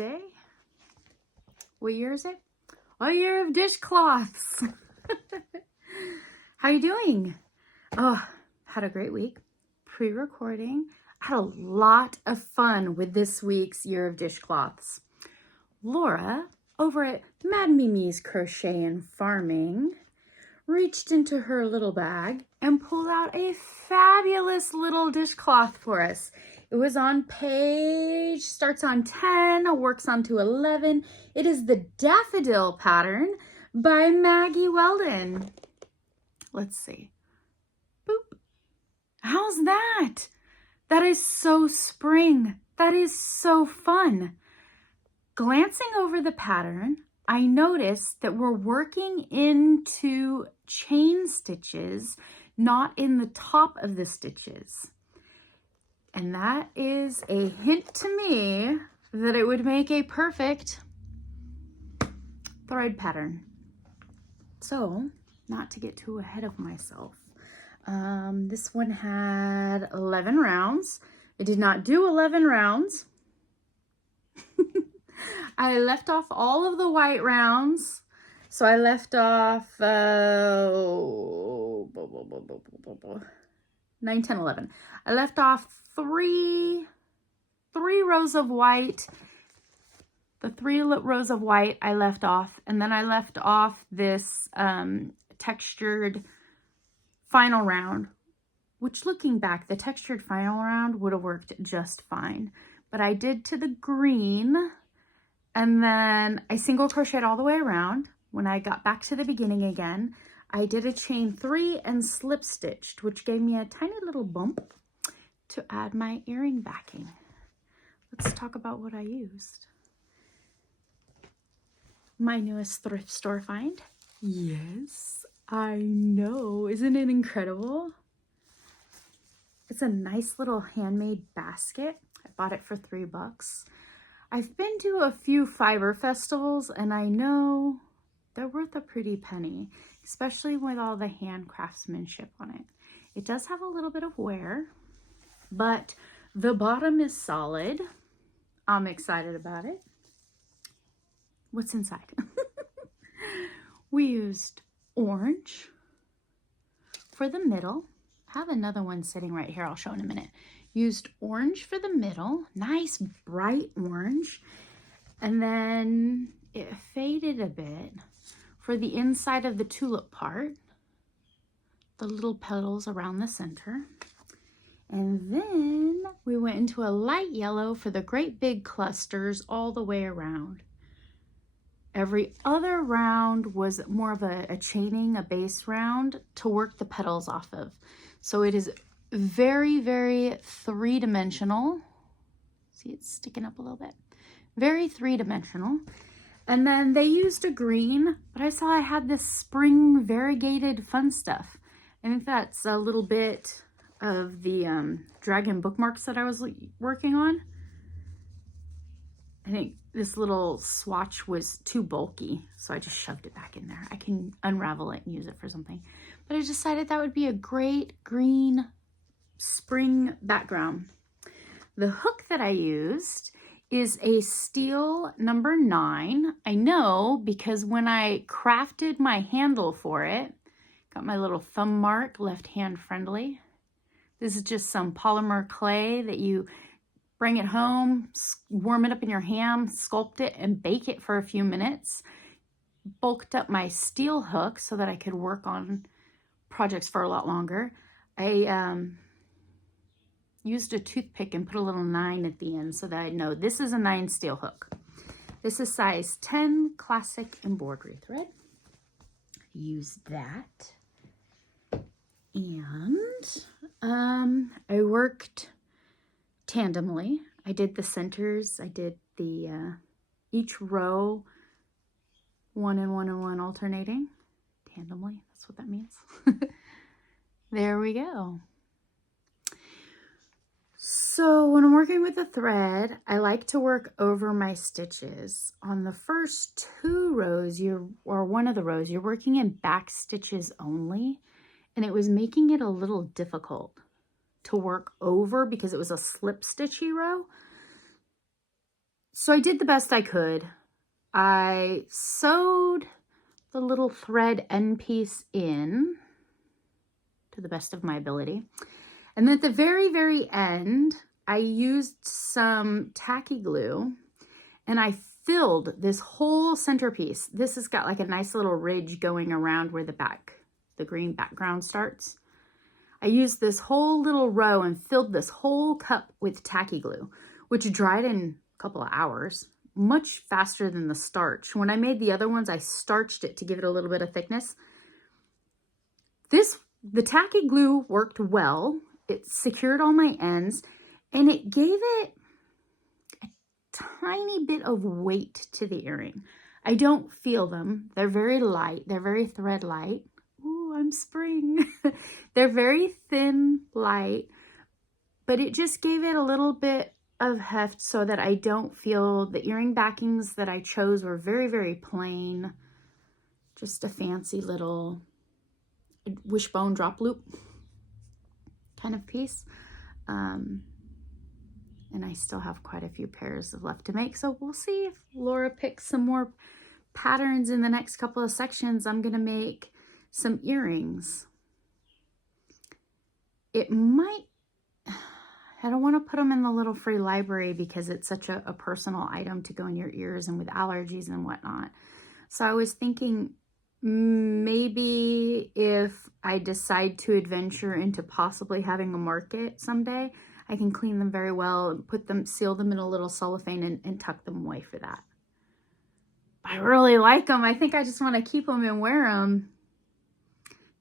today. What year is it? A year of dishcloths. How you doing? Oh, had a great week. Pre-recording. I had a lot of fun with this week's year of dishcloths. Laura, over at Mad Mimi's Crochet and Farming, reached into her little bag and pulled out a fabulous little dishcloth for us. It was on page, starts on 10, works on to 11. It is the Daffodil pattern by Maggie Weldon. Let's see. Boop. How's that? That is so spring. That is so fun. Glancing over the pattern, I noticed that we're working into chain stitches, not in the top of the stitches. And that is a hint to me that it would make a perfect thread pattern. So, not to get too ahead of myself, this one had 11 rounds. I did not do 11 rounds. I left off all of the white rounds. So I left off 9, 10, 11. I left off three rows of white. The 3 rows of white I left off, and then I left off this textured final round, which looking back, the textured final round would have worked just fine. But I did to the green, and then I single crocheted all the way around. When I got back to the beginning again, I did a chain 3 and slip stitched, which gave me a tiny little bump to add my earring backing. Let's talk about what I used. My newest thrift store find. Yes, I know. Isn't it incredible? It's a nice little handmade basket. I bought it for $3. I've been to a few fiber festivals and I know they're worth a pretty penny, especially with all the hand craftsmanship on it. It does have a little bit of wear, but the bottom is solid. I'm excited about it. What's inside? We used orange for the middle. I have another one sitting right here. I'll show in a minute. Used orange for the middle, nice bright orange. And then it faded a bit for the inside of the tulip part, the little petals around the center. And then we went into a light yellow for the great big clusters all the way around. Every other round was more of a chaining, a base round to work the petals off of. So it is very, very three-dimensional. See, it's sticking up a little bit. Very three-dimensional. And then they used a green, but I saw I had this spring variegated fun stuff. I think that's a little bit of the dragon bookmarks that I was working on. I think this little swatch was too bulky, so I just shoved it back in there. I can unravel it and use it for something. But I decided that would be a great green spring background. The hook that I used is a steel number 9. I know because when I crafted my handle for it, got my little thumb mark, left hand friendly. This is just some polymer clay that you bring it home, warm it up in your hand, sculpt it, and bake it for a few minutes. Bulked up my steel hook so that I could work on projects for a lot longer. I used a toothpick and put a little 9 at the end so that I know this is a 9 steel hook. This is size 10 classic embroidery thread. Use that. And I worked tandemly. I did the centers. I did the each row 1 and 1 and 1 alternating. Tandemly, that's what that means. There we go. So when I'm working with the thread, I like to work over my stitches. On the first 2 rows, or one of the rows, you're working in back stitches only, and it was making it a little difficult to work over because it was a slip stitchy row. So I did the best I could. I sewed the little thread end piece in to the best of my ability. And then at the very, very end, I used some tacky glue and I filled this whole centerpiece. This has got like a nice little ridge going around where the green background starts. I used this whole little row and filled this whole cup with tacky glue, which dried in a couple of hours, much faster than the starch. When I made the other ones, I starched it to give it a little bit of thickness. The tacky glue worked well. It secured all my ends and it gave it a tiny bit of weight to the earring. I don't feel them. They're very light. They're very thread light. Ooh, I'm spring. They're very thin, light, but it just gave it a little bit of heft so that I don't feel the earring backings that I chose were very, very plain. Just a fancy little wishbone drop loop kind of piece. And I still have quite a few pairs left to make. So we'll see if Laura picks some more patterns in the next couple of sections. I'm going to make some earrings. It might, I don't want to put them in the little free library because it's such a personal item to go in your ears and with allergies and whatnot. So I was thinking maybe if I decide to adventure into possibly having a market someday, I can clean them very well and put them, seal them in a little cellophane and tuck them away for that. I really like them. I think I just want to keep them and wear them.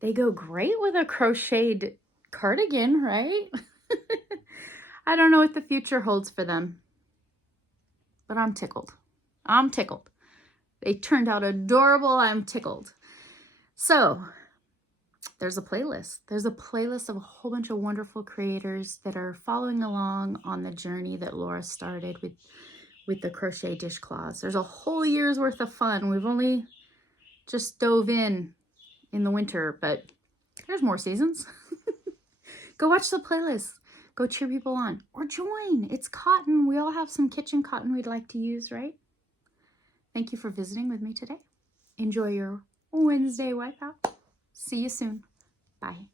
They go great with a crocheted cardigan, right? I don't know what the future holds for them, but I'm tickled. I'm tickled. They turned out adorable. I'm tickled. So there's a playlist. There's a playlist of a whole bunch of wonderful creators that are following along on the journey that Laura started with the crochet dishcloths. There's a whole year's worth of fun. We've only just dove in the winter, but there's more seasons. Go watch the playlist. Go cheer people on or join. It's cotton. We all have some kitchen cotton we'd like to use, right? Thank you for visiting with me today. Enjoy your Wednesday wipeout. See you soon. Bye.